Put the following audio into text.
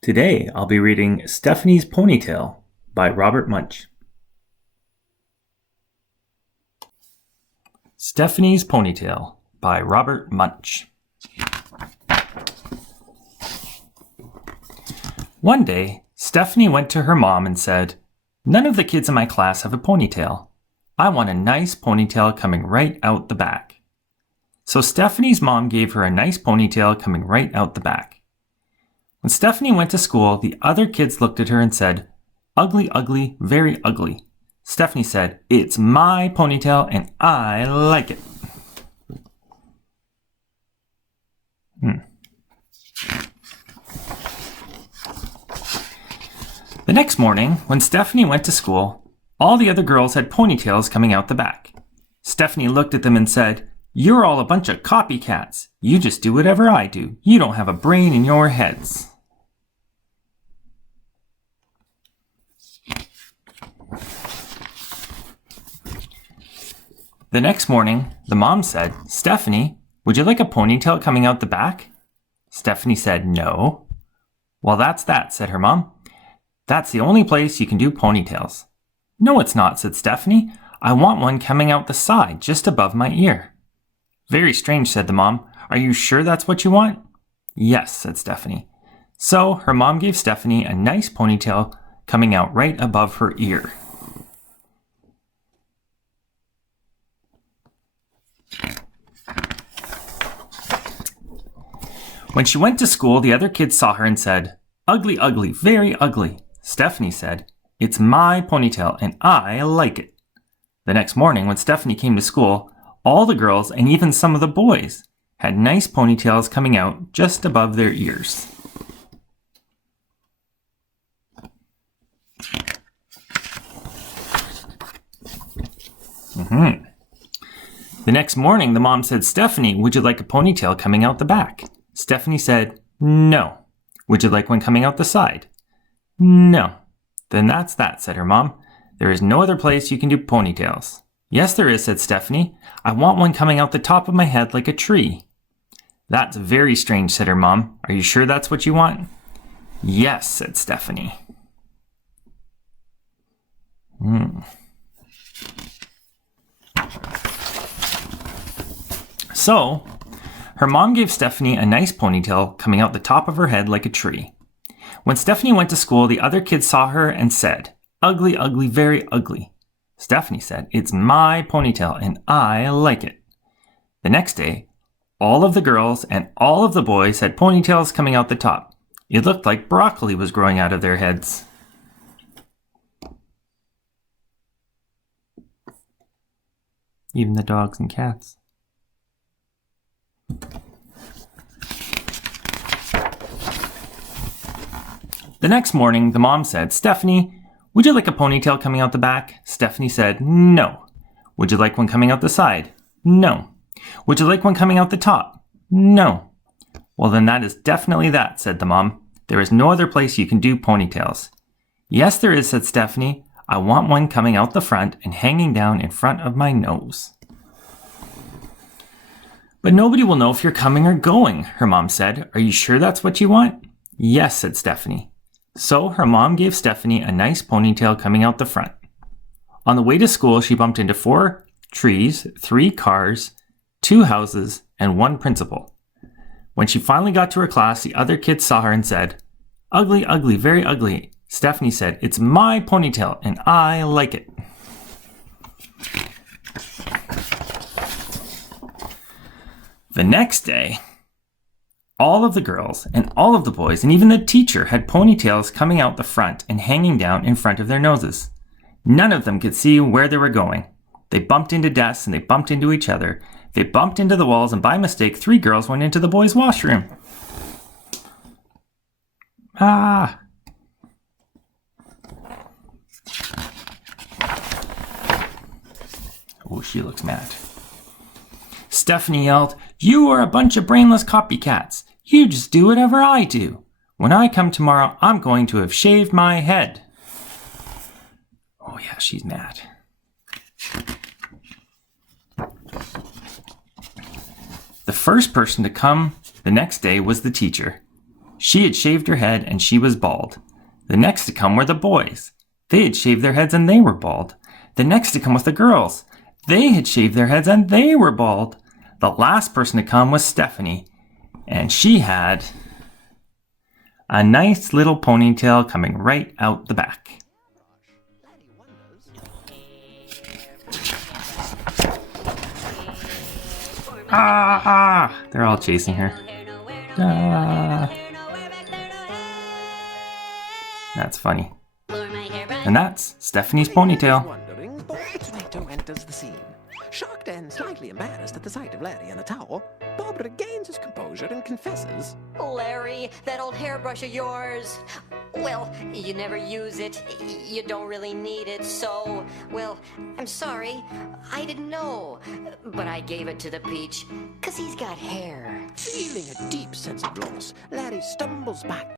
Today, I'll be reading Stephanie's Ponytail by Robert Munsch. Stephanie's Ponytail by Robert Munsch. One day, Stephanie went to her mom and said, "None of the kids in my class have a ponytail. I want a nice ponytail coming right out the back." So Stephanie's mom gave her a nice ponytail coming right out the back. When Stephanie went to school, the other kids looked at her and said, "Ugly, ugly, very ugly." Stephanie said, "It's my ponytail and I like it." The next morning, when Stephanie went to school, all the other girls had ponytails coming out the back. Stephanie looked at them and said, "You're all a bunch of copycats. You just do whatever I do. You don't have a brain in your heads." The next morning, the mom said, "Stephanie, would you like a ponytail coming out the back?" Stephanie said, "No." "Well, that's that," said her mom. "That's the only place you can do ponytails." "No, it's not," said Stephanie. "I want one coming out the side, just above my ear." "Very strange," said the mom. "Are you sure that's what you want?" "Yes," said Stephanie. So her mom gave Stephanie a nice ponytail coming out right above her ear. When she went to school, the other kids saw her and said, "Ugly, ugly, very ugly." Stephanie said, "It's my ponytail and I like it." The next morning, when Stephanie came to school, all the girls and even some of the boys had nice ponytails coming out just above their ears. The next morning, the mom said, "Stephanie, would you like a ponytail coming out the back?" Stephanie said, "No." "Would you like one coming out the side?" "No." "Then that's that," said her mom. "There is no other place you can do ponytails." "Yes, there is," said Stephanie. "I want one coming out the top of my head like a tree." "That's very strange," said her mom. "Are you sure that's what you want?" "Yes," said Stephanie. So, her mom gave Stephanie a nice ponytail coming out the top of her head like a tree. When Stephanie went to school, the other kids saw her and said, "Ugly, ugly, very ugly." Stephanie said, "It's my ponytail and I like it." The next day, all of the girls and all of the boys had ponytails coming out the top. It looked like broccoli was growing out of their heads. Even the dogs and cats. The next morning, the mom said, "Stephanie, would you like a ponytail coming out the back?" Stephanie said, "No." "Would you like one coming out the side?" "No." "Would you like one coming out the top?" "No." "Well, then that is definitely that," said the mom. "There is no other place you can do ponytails." "Yes, there is," said Stephanie. "I want one coming out the front and hanging down in front of my nose." "But nobody will know if you're coming or going," her mom said. "Are you sure that's what you want?" "Yes," said Stephanie. So her mom gave Stephanie a nice ponytail coming out the front. On the way to school, she bumped into 4 trees, 3 cars, 2 houses, and 1 principal. When she finally got to her class, the other kids saw her and said, "Ugly, ugly, very ugly." Stephanie said, "It's my ponytail and I like it." The next day, all of the girls and all of the boys and even the teacher had ponytails coming out the front and hanging down in front of their noses. None of them could see where they were going. They bumped into desks and they bumped into each other. They bumped into the walls, and by mistake, 3 girls went into the boys' washroom. Ah! Oh, she looks mad. Stephanie yelled, "You are a bunch of brainless copycats. You just do whatever I do. When I come tomorrow, I'm going to have shaved my head." Oh yeah, she's mad. The first person to come the next day was the teacher. She had shaved her head and she was bald. The next to come were the boys. They had shaved their heads and they were bald. The next to come was the girls. They had shaved their heads and they were bald. The last person to come was Stephanie, and she had a nice little ponytail coming right out the back. Ah! They're all chasing her. Ah. That's funny. And that's Stephanie's ponytail. The tomato enters the scene. Shocked and slightly embarrassed at the sight of Larry in the towel, Bob regains his composure and confesses. Larry, that old hairbrush of yours. Well, you never use it. You don't really need it, so... Well, I'm sorry. I didn't know. But I gave it to the Peach, 'cause he's got hair. Feeling a deep sense of loss, Larry stumbles back